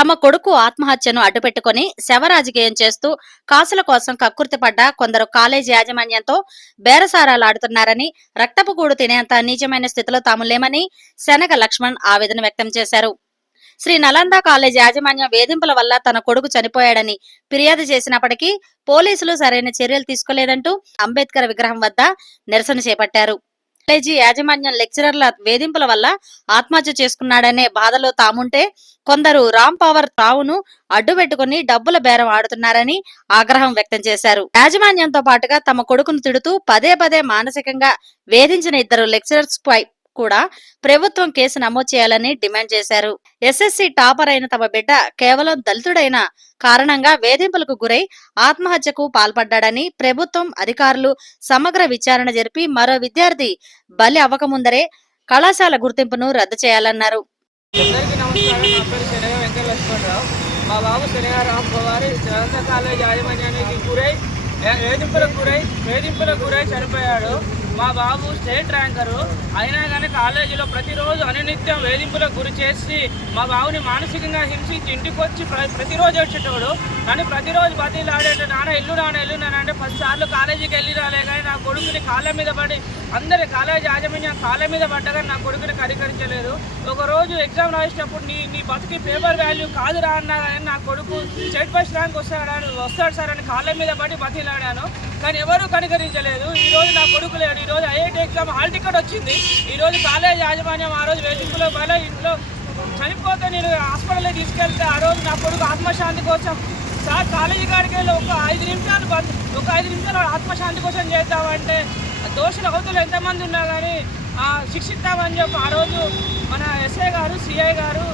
తమ కొడుకు ఆత్మహత్యను అడ్డుపెట్టుకుని శవ రాజకీయం చేస్తూ కాసుల కోసం కక్కుర్తిపడ్డ కొందరు కాలేజీ యాజమాన్యంతో బేరసారాలాడుతున్నారని రక్తపు గూడు తినేంత నీచమైన స్థితిలో తాము లేమని శనగ లక్ష్మణ్ ఆవేదన వ్యక్తం చేశారు. శ్రీ నలంద కాలేజ్ యాజమాన్యం వేధింపుల వల్ల తన కొడుకు చనిపోయాడని ఫిర్యాదు చేసినప్పటికీ పోలీసులు సరైన చర్యలు తీసుకోలేదంటూ అంబేద్కర్ విగ్రహం వద్ద నిరసన చేపట్టారు. కాలేజీ యాజమాన్యం లెక్చరర్ల వేధింపుల వల్ల ఆత్మహత్య చేసుకున్నాడనే బాధలో తాముంటే కొందరు రామ్ పవర్ తావును అడ్డుపెట్టుకుని డబ్బుల బేరం ఆడుతున్నారని ఆగ్రహం వ్యక్తం చేశారు. యాజమాన్యంతో పాటుగా తమ కొడుకును తిడుతూ పదే పదే మానసికంగా వేధించిన ఇద్దరు లెక్చరర్స్ పై కూడా ప్రభుత్వం కేసు నమోదు చేయాలని డిమాండ్ చేశారు. ఎస్ఎస్సి టాపర్ అయిన తమ బిడ్డ కేవలం దళితుడైన కారణంగా వేధింపులకు గురై ఆత్మహత్యకు పాల్పడ్డాడని ప్రభుత్వం అధికారులు సమగ్ర విచారణ జరిపి మరో విద్యార్థి బలి అవ్వకముందరే కళాశాల గుర్తింపును రద్దు చేయాలన్నారు. మా బాబు శనగ రామ్ కుమారి కాలేజ్ యాజమాన్యానికి గురై వేధింపులకు గురై వేధింపులకు గురై చనిపోయాడు. మా బాబు స్టేట్ ర్యాంకరు. అయినా కానీ కాలేజీలో ప్రతిరోజు అనునిత్యం వేధింపులకు గురి చేసి మా బాబుని మానసికంగా హింసించి ఇంటికి వచ్చి ప్రతిరోజు వచ్చేటోడు. కానీ ప్రతిరోజు బతీలు ఆడేట నాన్న ఇల్లు నాన్న ఇల్లు నాన్న అంటే పది సార్లు కాలేజీకి వెళ్ళి రాలే కానీ నా కొడుకుని కాళ్ళ మీద పడి అందరి కాలేజ్ యాజమాన్యం కాళ్ళ మీద పడ్డగా నా కొడుకుని కరికరించలేదు ఒక రోజు ఎగ్జామ్ రాసేటప్పుడు నీ నీ బతికి పేపర్ వాల్యూ కాదురా అన్నా కానీ నా కొడుకు స్టేట్ ఫస్ట్ ర్యాంక్ వస్తాడు వస్తాడు సార్ అని కాళ్ళ మీద పడి బతిలాడాను. కానీ ఎవరు కనికరించలేదు. ఈరోజు నా కొడుకు లేడు. ఈ రోజు ఐఐటి ఎగ్జామ్ హాల్ టికెట్ వచ్చింది. ఈరోజు కాలేజ్ యాజమాన్యం ఆ రోజు వేధింపులో బల ఇంట్లో చనిపోతే నేను హాస్పిటల్కి తీసుకెళ్తే ఆ రోజు నా కొడుకు ఆత్మశాంతి కోసం సార్ కాలేజీ కాడికి వెళ్ళి. ఒక ఐదు నిమిషాలు ఒక ఐదు నిమిషాలు ఆత్మశాంతి కోసం చేద్దామంటే దోషులు అవతలు ఎంతమంది ఉన్నా కానీ ఆ, శిక్షిస్తామని చెప్పి ఆ రోజు మన ఎస్ఐ గారు సిఐ గారు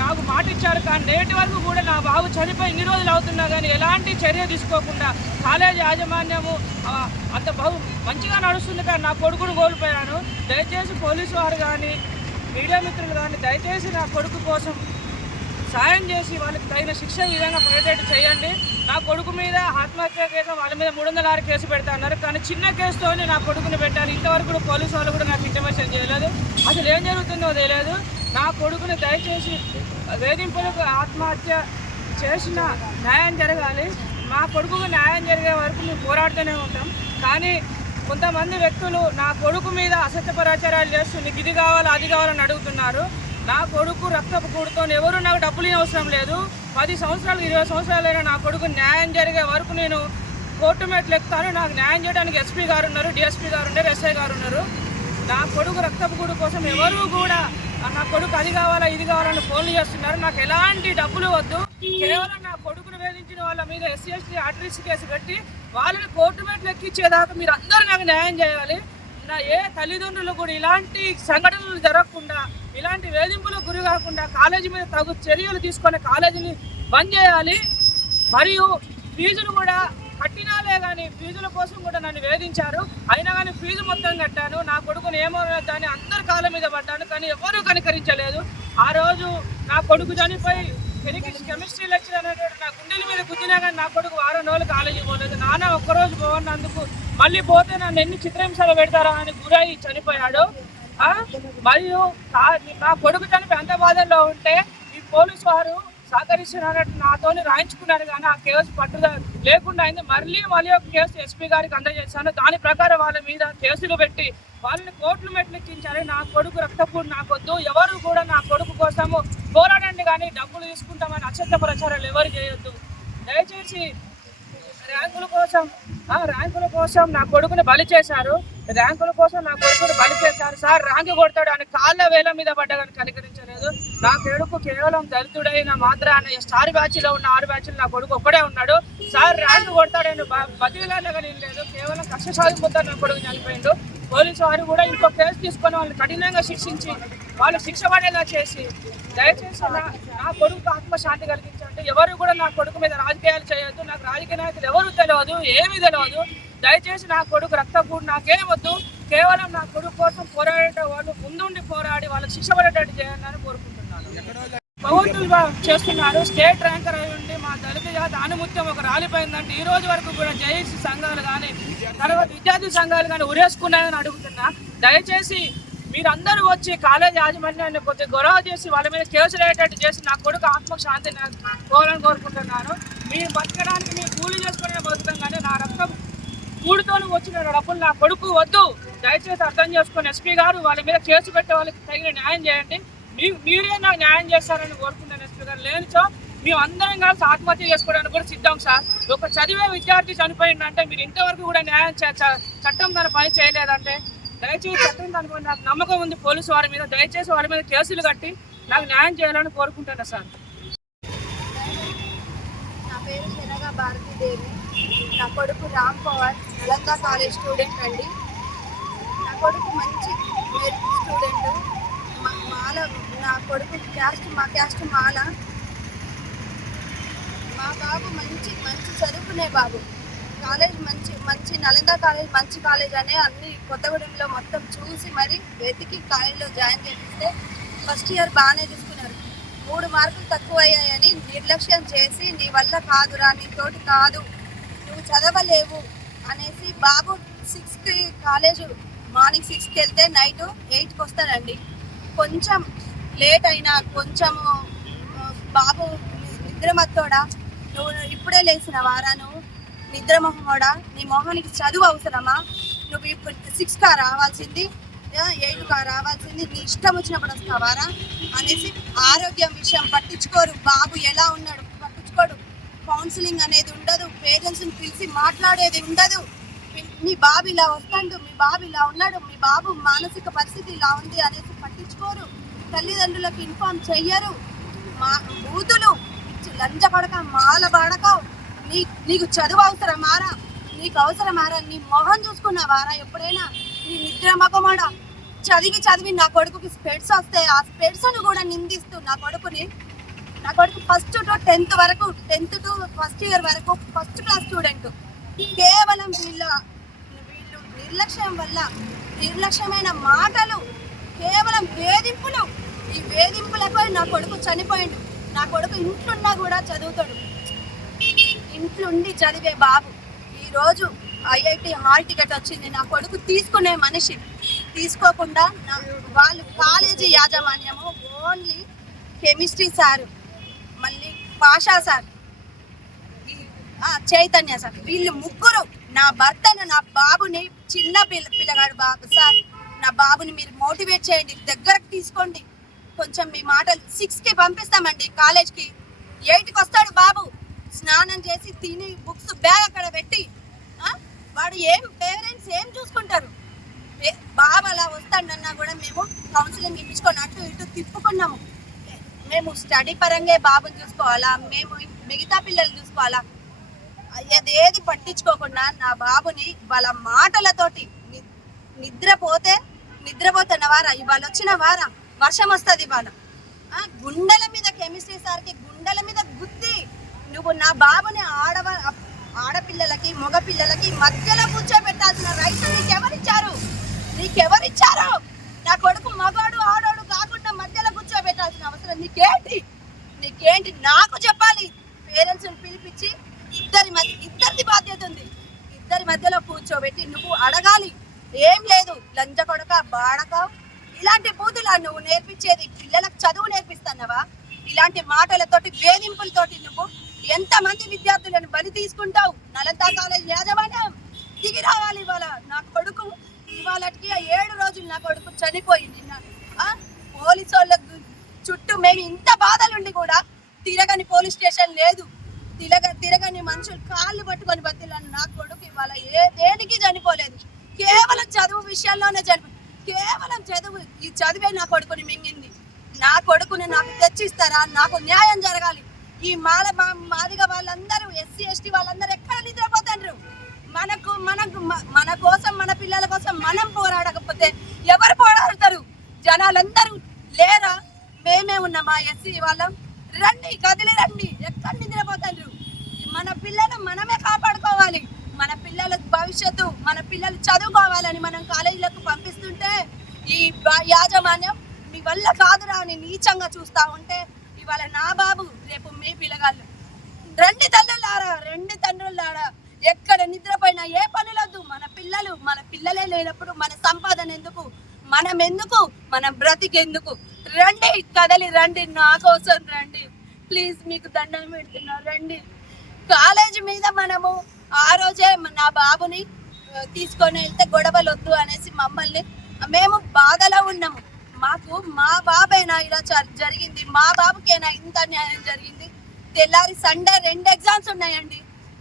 నాకు మాట ఇచ్చారు కానీ నేటి వరకు కూడా నా బాబు చనిపోయి ఇన్ని రోజులు అవుతున్నా కానీ ఎలాంటి చర్య తీసుకోకుండా కాలేజ్ యాజమాన్యము అంత బహు మంచిగా నడుస్తుంది కానీ నా కొడుకును కోల్పోయాను. దయచేసి పోలీసు వారు కానీ మీడియా మిత్రులు కానీ దయచేసి నా కొడుకు కోసం సాయం చేసి వాళ్ళకి తగిన శిక్ష ఈ విధంగా పడేటట్టు చేయండి. నా కొడుకు మీద ఆత్మహత్య కేసు వాళ్ళ మీద మూడు వందల ఆరు కేసు పెడతా అన్నారు. కానీ చిన్న కేసుతోనే నా కొడుకుని పెట్టారు ఇంతవరకు కూడా పోలీసు వాళ్ళు కూడా నాకు ఇంటిమేషన్ చేయలేదు. అసలు ఏం జరుగుతుందో తెలియదు. నా కొడుకుని దయచేసి వేధింపులకు ఆత్మహత్య చేసిన న్యాయం జరగాలి. మా కొడుకుకు న్యాయం జరిగే వరకు మేము పోరాడుతూనే ఉంటాం. కానీ కొంతమంది వ్యక్తులు నా కొడుకు మీద అసత్య పరాచారాలు చేస్తూ నీకు ఇది కావాలి అది కావాలని అడుగుతున్నారు. నా కొడుకు రక్తపు కూడుతో ఎవరు నాకు డబ్బులు అవసరం లేదు. పది సంవత్సరాలు ఇరవై సంవత్సరాలైనా నా కొడుకు న్యాయం జరిగే వరకు నేను కోర్టు మెట్లు ఎక్కుతాను. నాకు న్యాయం చేయడానికి ఎస్పీ గారు ఉన్నారు డిఎస్పీ గారు ఉన్నారు ఎస్ఐ గారు ఉన్నారు. నా కొడుకు రక్తపు కూడు కోసం ఎవరు కూడా నా కొడుకు అది కావాలా ఇది కావాలని ఫోన్లు చేస్తున్నారు. నాకు ఎలాంటి డబ్బులు వద్దు. కేవలం నా కొడుకు వేధించిన వాళ్ళ మీద ఎస్సీ ఎస్టీ ఆర్టీసీ కేసు కట్టి వాళ్ళని కోర్టు మీద ఎక్కించేదాకా మీరు అందరూ నాకు న్యాయం చేయాలి. నా ఏ తల్లిదండ్రులు కూడా ఇలాంటి సంఘటనలు జరగకుండా ఇలాంటి వేధింపులకు గురి కాకుండా కాలేజీ మీద తగు చర్యలు తీసుకొని కాలేజీని బంద్ చేయాలి. మరియు ఫీజులు కూడా కట్టినాలే కానీ ఫీజుల కోసం కూడా నన్ను వేధించారు. అయినా కానీ ఫీజు మొత్తం కట్టాను. నా కొడుకుని ఏమో దాన్ని అందరి కాళ్ళ మీద పడ్డాను. కానీ ఎవరూ కనికరించలేదు. ఆ రోజు నా కొడుకు చనిపోయి కెమిస్ట్రీ కెమిస్ట్రీ లెక్చర్ అనేటువంటి నా గుండెల మీద గుద్దినా కానీ నా కొడుకు వారం రోజులు కాలేజీ పోలేదు. నాన్న ఒక్కరోజు పోవన్నందుకు మళ్ళీ పోతే నన్ను ఎన్ని చిత్రహింసలు పెడతారా అని గురయ్యి చనిపోయాడు. మరియు నా కొడుకు చనిపోయి అంత బాధల్లో ఉంటే ఈ పోలీసు వారు సహకరిస్తున్నట్టు నాతోని రాయించుకున్నారు కానీ ఆ కేసు పట్టుదల లేకుండా అయింది. మళ్ళీ మళ్ళీ ఒక కేసు ఎస్పీ గారికి అందజేశాను. దాని ప్రకారం వాళ్ళ మీద కేసులు పెట్టి వాళ్ళని కోర్టులు మెట్లెక్కించాలి. నా కొడుకు రక్తపూడి నాకొద్దు. ఎవరు కూడా నా కొడుకు కోసము పోరాడండి కానీ డబ్బులు తీసుకుంటామని అసత్య ప్రచారాలు ఎవరు చేయొద్దు. దయచేసి ర్యాంకుల కోసం ఆ ర్యాంకుల కోసం నా కొడుకుని బలి చేశారు. ర్యాంకుల కోసం నా కొడుకుని బలి చేశారు. సార్ ర్యాంకు కొడతాడు అని కాళ్ళ వేల మీద పడ్డగాని కనికరించలేదు. నా కొడుకు కేవలం దళితుడైన మాత్రాన స్టార్ బ్యాచ్లో ఉన్న ఆరు బ్యాచ్లు నా కొడుకు ఒక్కడే ఉన్నాడు. సార్ ర్యాంకు కొడతాడని బతిలాగా లేదు కేవలం కష్ట సాధిపోతా నా కొడుకు చనిపోయిండు. పోలీసు వారు కూడా ఇంకో కేసు తీసుకొని వాళ్ళని కఠినంగా శిక్షించి వాళ్ళు శిక్ష పడేలా చేసి దయచేసి నా కొడుకు ఆత్మశాంతి అంటే ఎవరు కూడా నా కొడుకు మీద రాజకీయాలు చేయొద్దు నాకు రాజకీయ నాయకులు ఎవరు తెలియదు ఏమీ తెలియదు దయచేసి నా కొడుకు రక్తపూడి నాకేం వద్దు. కేవలం నా కొడుకు కోసం పోరాడే వాళ్ళు ముందుండి పోరాడి వాళ్ళకి శిక్ష పడేటట్టు చేయాలని కోరుకుంటున్నాను. ప్రభుత్వాలు చేస్తున్నారు స్టేట్ ర్యాంకర్ అయి ఉండి మా దళిత జాతి ఆనుముత్యం ఒక రాలిపోయిందంటే ఈ రోజు వరకు కూడా జేఏసీ సంఘాలు కానీ తర్వాత విద్యార్థి సంఘాలు కానీ ఉరేసుకున్నాయని అడుగుతున్నా. దయచేసి మీరందరూ వచ్చి కాలేజ్ యాజమాన్యాన్ని కొద్దిగా గొడవ చేసి వాళ్ళ మీద కేసులు అయ్యేటట్టు చేసి నా కొడుకు ఆత్మశాంతి కోరని కోరుకుంటున్నాను మీరు బతకడానికి మీరు కూలి చేసుకునే బతుకుతాం కానీ నా రక్తం కూడితో వచ్చిన డబ్బులు నా కొడుకు వద్దు. దయచేసి అర్థం చేసుకుని ఎస్పీ గారు వాళ్ళ మీద కేసు పెట్టే వాళ్ళకి తగిన న్యాయం చేయండి. మీ మీరే నాకు న్యాయం చేస్తారని కోరుకుంటాను ఎస్పీ గారు. లేనిచో మేము అందరం కలిసి ఆత్మహత్య చేసుకోవడానికి కూడా సిద్ధం సార్. ఒక చదివే విద్యార్థి చనిపోయిందంటే మీరు ఇంతవరకు కూడా న్యాయం చట్టం తన పని చేయలేదంటే దయచేసి చట్టం దాని నాకు నమ్మకం ఉంది పోలీసు వారి మీద దయచేసి వారి మీద కేసులు కట్టి నాకు న్యాయం చేయాలని కోరుకుంటాను సార్. నా పేరు శనగ భారతీదేవి. నా కొడుకు రామ్ పవార్ నలంద కాలేజ్ స్టూడెంట్ అండి. నా కొడుకు మంచి మెరిట్ స్టూడెంట్. మా- మాల నా కొడుకు క్యాస్ట్ మా క్యాస్ట్ మాల. మా బాబు మంచి మంచి చదువుకునే బాబు. కాలేజ్ మంచి మంచి నలంద కాలేజ్ మంచి కాలేజ్ అనే అన్ని కొత్తగూడెంలో మొత్తం చూసి మరి వెతికి కాలేజ్లో జాయిన్ చేపిస్తే ఫస్ట్ ఇయర్ బాగానే తీసుకున్నారు మూడు మార్కులు తక్కువ అయ్యాయని నిర్లక్ష్యం చేసి నీ వల్ల కాదురా నీతోటి కాదు నువ్వు చదవలేవు అనేసి బాబు సిక్స్కి కాలేజ్ మార్నింగ్ సిక్స్కి వెళ్తే నైట్ ఎయిట్కి వస్తాడండి. కొంచెం లేట్ అయినా కొంచెము బాబు నిద్రమత్తోడా నువ్వు ఇప్పుడే లేచిన వారా నువ్వు? నిద్ర మొహమోడా నీ మొహానికి చదువు అవసరమా? నువ్వు ఇప్పుడు సిక్స్ కా రావాల్సింది? ఎయిట్ కా రావాల్సింది? నీ ఇష్టం వచ్చినప్పుడు వస్తావారా అనేసి ఆరోగ్యం విషయం పట్టించుకోరు. బాబు ఎలా ఉన్నాడు? పట్టించుకోడు. కౌన్సిలింగ్ అనేది ఉండదు. పేరెంట్స్ని పిలిచి మాట్లాడేది ఉండదు. మీ- బాబు ఇలా వస్తాడు. మీ బాబు ఇలా ఉన్నాడు. మీ బాబు మానసిక పరిస్థితి ఇలా ఉంది అనేసి పట్టించుకోరు. తల్లిదండ్రులకు ఇన్ఫార్మ్ చెయ్యరు. మా బూతులు. లంచ పడక మాల పడక. నీ నీకు చదువు అవసరమారా నీకు అవసరమారా నీ మొహం చూసుకున్నావారా ఎప్పుడైనా? నీ నిద్ర మగమాడా. చదివి చదివి నా కొడుకుకి స్పెడ్స్ వస్తాయి. ఆ స్పెడ్స్ను కూడా నిందిస్తూ నా కొడుకుని. నా కొడుకు ఫస్ట్ టు టెన్త్ వరకు టెన్త్ టు ఫస్ట్ ఇయర్ వరకు ఫస్ట్ క్లాస్ స్టూడెంట్. కేవలం వీళ్ళ వీళ్ళు నిర్లక్ష్యం వల్ల నిర్లక్ష్యమైన మాటలు కేవలం వేధింపులు. ఈ వేధింపులపై నా కొడుకు చనిపోయిండు. నా కొడుకు ఇంట్లున్నా కూడా చదువుతాడు. ఇంట్లుండి చదివే బాబు. ఈరోజు ఐఐటి హాల్ టికెట్ వచ్చింది. నా కొడుకు తీసుకునే మనిషి. తీసుకోకుండా నా వాళ్ళు కాలేజీ యాజమాన్యము ఓన్లీ కెమిస్ట్రీ సారు మళ్ళీ పాషా సార్ చైతన్య సార్. వీళ్ళు ముగ్గురు నా భర్తను నా బాబుని చిన్న పిల్ల పిల్లగాడు బాబు సార్. నా బాబుని మీరు మోటివేట్ చేయండి. దగ్గరకు తీసుకోండి. కొంచెం మీ మాటలు సిక్స్కి పంపిస్తామండి. కాలేజ్కి. ఎయిట్కి వస్తాడు బాబు. స్నానం చేసి తిని బుక్స్ బ్యాగ్ అక్కడ పెట్టి వాడు ఏం పేరెంట్స్ ఏం చూసుకుంటారు? బాబు అలా వస్తాడన్నా కూడా మేము కౌన్సిలింగ్ ఇప్పించుకొని అటు ఇటు తిప్పుకున్నాము. మేము స్టడీ పరంగా బాబుని చూసుకోవాలా? మేము మిగతా పిల్లలు చూసుకోవాలా? అది ఏది పట్టించుకోకుండా నా బాబుని వాళ్ళ మాటలతోటి ని- నిద్రపోతే నిద్రపోతున్న వారా? ఇవాళ వచ్చిన వారా? వర్షం వస్తుంది ఇవాళ. గుండెల మీద కెమిస్ట్రీ సార్కి గుండెల మీద గుద్ది నువ్వు నా బాబుని ఆడవ ఆడపిల్లలకి మగపిల్లలకి మధ్యలో కూర్చోబెట్టాల్సిన రైతు నీకెవరిచ్చారు? నీకెవరిచ్చారు? నా కొడుకు మగాడు ఆడోడు కాకుండా మధ్యలో కూర్చోబెట్టాల్సిన అవసరం నీకేంటి? నీకేంటి? నాకు చెప్పాలి. పేరెంట్స్ని పిలిపించి ఇద్దరి మధ్య ఇద్దరిది బాధ్యత ఉంది. ఇద్దరి మధ్యలో కూర్చోబెట్టి నువ్వు అడగాలి. ఏం లేదు. లంచ కొడక బాడక. ఇలాంటి బూతులా నువ్వు నేర్పించేది పిల్లలకు చదువు నేర్పిస్తున్నావా? ఇలాంటి మాటలతోటి వేధింపులతోటి నువ్వు ఎంతమంది విద్యార్థులను బలి తీసుకుంటావు? నలంద కాలేజ్ యాజమాన్యం దిగి రావాలి ఇవాళ. నా కొడుకు ఇవాళకి ఏడు రోజులు నా కొడుకు చనిపోయింది. నిన్న పోలీసు వాళ్ళకు చుట్టూ మేము ఇంత బాధలుండి కూడా తిరగని పోలీస్ స్టేషన్ లేదు. తిరగ తిరగని మనుషులు కాళ్ళు పట్టుకొని బతిలను నా కొడుకు ఇవాళ ఏ దేనికి చనిపోలేదు? కేవలం చదువు విషయంలోనే చనిపో కేవలం చదువు ఈ చదివే నా కొడుకుని మింగింది. నా కొడుకుని నాకు తెచ్చిస్తారా? నాకు న్యాయం జరగాలి. ఈ మాల మాదిగ వాళ్ళందరూ ఎస్సీ ఎస్టీ వాళ్ళందరూ ఎక్కడ నిద్రపోతాండ్రు? మనకు మనకు మన కోసం మన పిల్లల కోసం మనం పోరాడకపోతే ఎవరు పోరాడతారు? జనాలందరూ లేరా? మేమే ఉన్నామా ఎస్సీ వాళ్ళం? రండి కదిలి రండి ఎక్కడ నిద్రపోతారు మన పిల్లలు మనమే కాపాడుకోవాలి. మన పిల్లల భవిష్యత్తు మన పిల్లలు చదువుకోవాలని మనం కాలేజీలకు పంపిస్తుంటే ఈ యాజమాన్యం మీ వల్ల కాదురా అని నీచంగా చూస్తా ఉంటే ఇవాళ నా బాబు రేపు మీ పిల్లగాళ్ళు. రెండు తండ్రులారా రెండు తండ్రులారా ఎక్కడ నిద్రపోయినా ఏ పనులొద్దు. మన పిల్లలు మన పిల్లలే లేనప్పుడు మన సంపాదన ఎందుకు? మనం ఎందుకు? మనం బ్రతికెందుకు రండి కదలి రండి నా కోసం రండి. ప్లీజ్ మీకు దండం పెడుతున్నా రండి. కాలేజీ మీద మనము ఆ రోజే నా బాబుని తీసుకొని వెళ్తే గొడవలు వద్దు అనేసి మమ్మల్ని మేము బాధలో ఉన్నాము. మాకు మా బాబేనా ఇలా జరిగింది? మా బాబుకైనా ఇంత న్యాయం జరిగింది? తెల్లారి సండే రెండు ఎగ్జామ్స్ ఉన్నాయండి.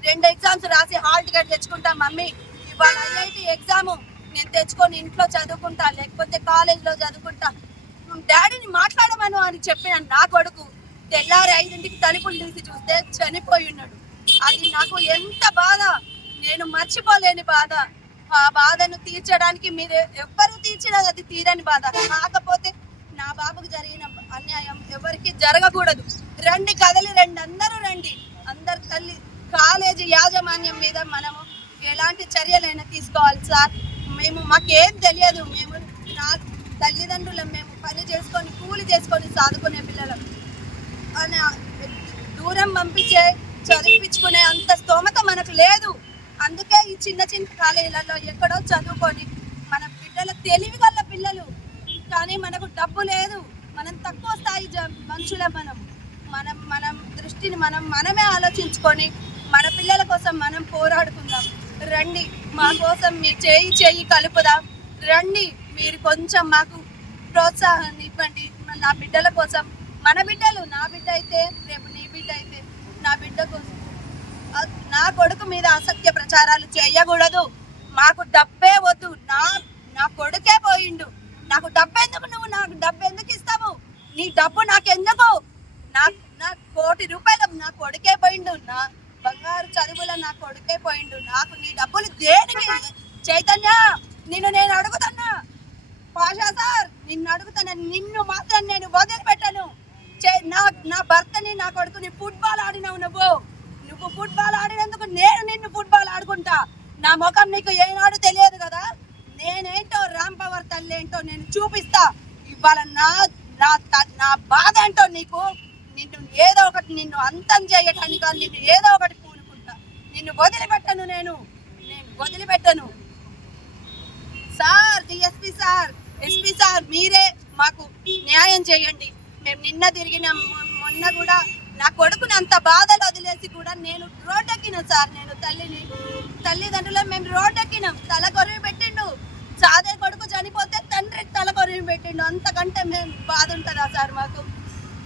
రెండు ఎగ్జామ్స్ రాసి హాల్ టికెట్ తెచ్చుకుంటా మమ్మీ. ఇవాళ ఐఐటి ఎగ్జామ్. నేను తెచ్చుకొని ఇంట్లో చదువుకుంటా లేకపోతే కాలేజ్లో చదువుకుంటా. డాడీని మాట్లాడమను అని చెప్పిన నా కొడుకు తెల్లారి ఐదింటికి తలుపులు తీసి చూస్తే చనిపోయి ఉన్నాడు. అది నాకు ఎంత బాధ. నేను మర్చిపోలేని బాధ. ఆ బాధను తీర్చడానికి మీరు ఎవ్వరు తీర్చినా అది తీరని బాధ. కాకపోతే నా బాబుకు జరిగిన అన్యాయం ఎవరికి జరగకూడదు. రండి కదలి రండి అందరూ రండి. అందరు తల్లి కాలేజీ యాజమాన్యం మీద మనము ఎలాంటి చర్యలైనా తీసుకోవాలి సార్. మేము మాకేం తెలియదు. మేము నా తల్లిదండ్రులం మేము పని చేసుకొని కూలి చేసుకొని సాదుకునే పిల్లలం. అని దూరం పంపించే చదివించుకునే అంత స్తోమత మనకు లేదు. అందుకే ఈ చిన్న చిన్న కాలేజీలలో ఎక్కడో చదువుకొని మన బిడ్డల తెలివి గల పిల్లలు. కానీ మనకు డబ్బు లేదు. మనం తక్కువ స్థాయి మనుషుల మనం. మనం మనం దృష్టిని మనం మనమే ఆలోచించుకొని మన పిల్లల కోసం మనం పోరాడుకుందాం. రండి మా కోసం మీ చేయి చేయి కలుపుదాం. రండి మీరు కొంచెం మాకు ప్రోత్సాహాన్ని ఇవ్వండి. నా బిడ్డల కోసం మన బిడ్డలు నా బిడ్డ అయితే రేపు నీ బిడ్డ అయితే నా బిడ్డ కోసం నా కొడుకు మీద అసత్య ప్రచారాలు చేయకూడదు. మాకు డబ్బే వద్దు. నా నా కొడుకే పోయిండు. నాకు డబ్బు ఎందుకు నువ్వు? నాకు డబ్బు ఎందుకు ఇస్తావు? నీ డబ్బు నాకెందుకు? నా నా కోటి రూపాయలు నా కొడుకే పోయిండు. నా బంగారు చదువుల నా కొడుకే పోయిండు. నాకు నీ డబ్బులు దేనికి? చైతన్య నిన్ను నేను అడుగుతున్నా. పాషా సార్ నిన్ను అడుగుతున్నా. నిన్ను మాత్రం నేను వదిలిపెట్టను. చే- నా నా భర్తని నా కొడుకుని ఫుట్బాల్ ఆడినావు నువ్వు. నువ్వు ఫుట్బాల్ ఆడినందుకు నేను నిన్ను ఫుట్బాల్ ఆడుకుంటా. నా ముఖం నీకు ఏనాడు తెలియదు కదా? నేనేంటో రామ్ పవర్ తల్లి ఏంటో నేను చూపిస్తా. ఇవాళ నా నా నా బాధ ఏంటో నీకు? నిన్ను ఏదో ఒకటి నిన్ను అంతం చేయటానికి నిన్ను ఏదో ఒకటి పూనుకుంటా. నిన్ను వదిలిపెట్టను నేను. నేను వదిలిపెట్టను. Sir DSP sir SP sir మీరే మాకు న్యాయం చేయండి. మేము నిన్న తిరిగిన. మొన్న కూడా నా కొడుకుని అంత బాధలు వదిలేసి కూడా నేను రోడ్డెక్కిన సార్ నేను తల్లిని తల్లిదండ్రులు మేము రోడ్డెక్కినాం. తల కొరివి పెట్టిండు. సాదే కొడుకు చనిపోతే తండ్రి తల కొరివి పెట్టిండు. అంతకంటే మేము బాధ ఉంటుందా సార్ మాకు?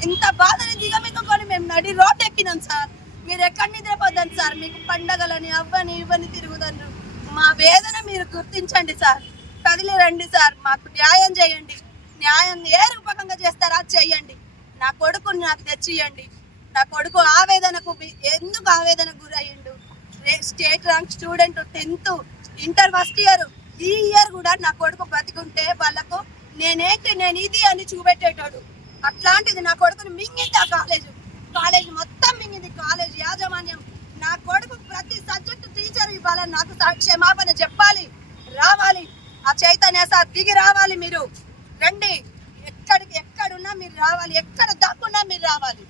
ఇంత బాధని దిగమింగుకొని మేము నడి రోడ్డు ఎక్కినాం సార్. మీరు ఎక్కడ నిద్రపోద్దాం సార్? మీకు పండగలని అవ్వని ఇవ్వని తిరుగుదండ్రు. మా వేదన మీరు గుర్తించండి సార్. కదిలి రండి సార్. మాకు న్యాయం చేయండి. న్యాయం ఏ రూపకంగా చేస్తారా చేయండి నా కొడుకుని నాకు తెచ్చియండి. నా కొడుకు ఆవేదనకు ఎందుకు ఆవేదనకు గురయ్యిండు? State rank student tenth inter first year ఈ ఇయర్ కూడా నా కొడుకు బతికుంటే వాళ్ళకు నేనేంటి నేను ఇది అని చూపెట్టేటోడు. అట్లాంటిది నా కొడుకుని మింగింది ఆ కాలేజ్. కాలేజ్ మొత్తం మింగింది కాలేజ్ యాజమాన్యం. నా కొడుకు ప్రతి సబ్జెక్ట్ టీచర్ ఇవ్వాలి నాకు క్షమాపణ చెప్పాలి. రావాలి. ఆ చైతన్య సార్ దిగి రావాలి మీరు. రండి. ఎక్కడికి ఎక్కడున్నా మీరు రావాలి. ఎక్కడ దాక్కున్నా మీరు రావాలి.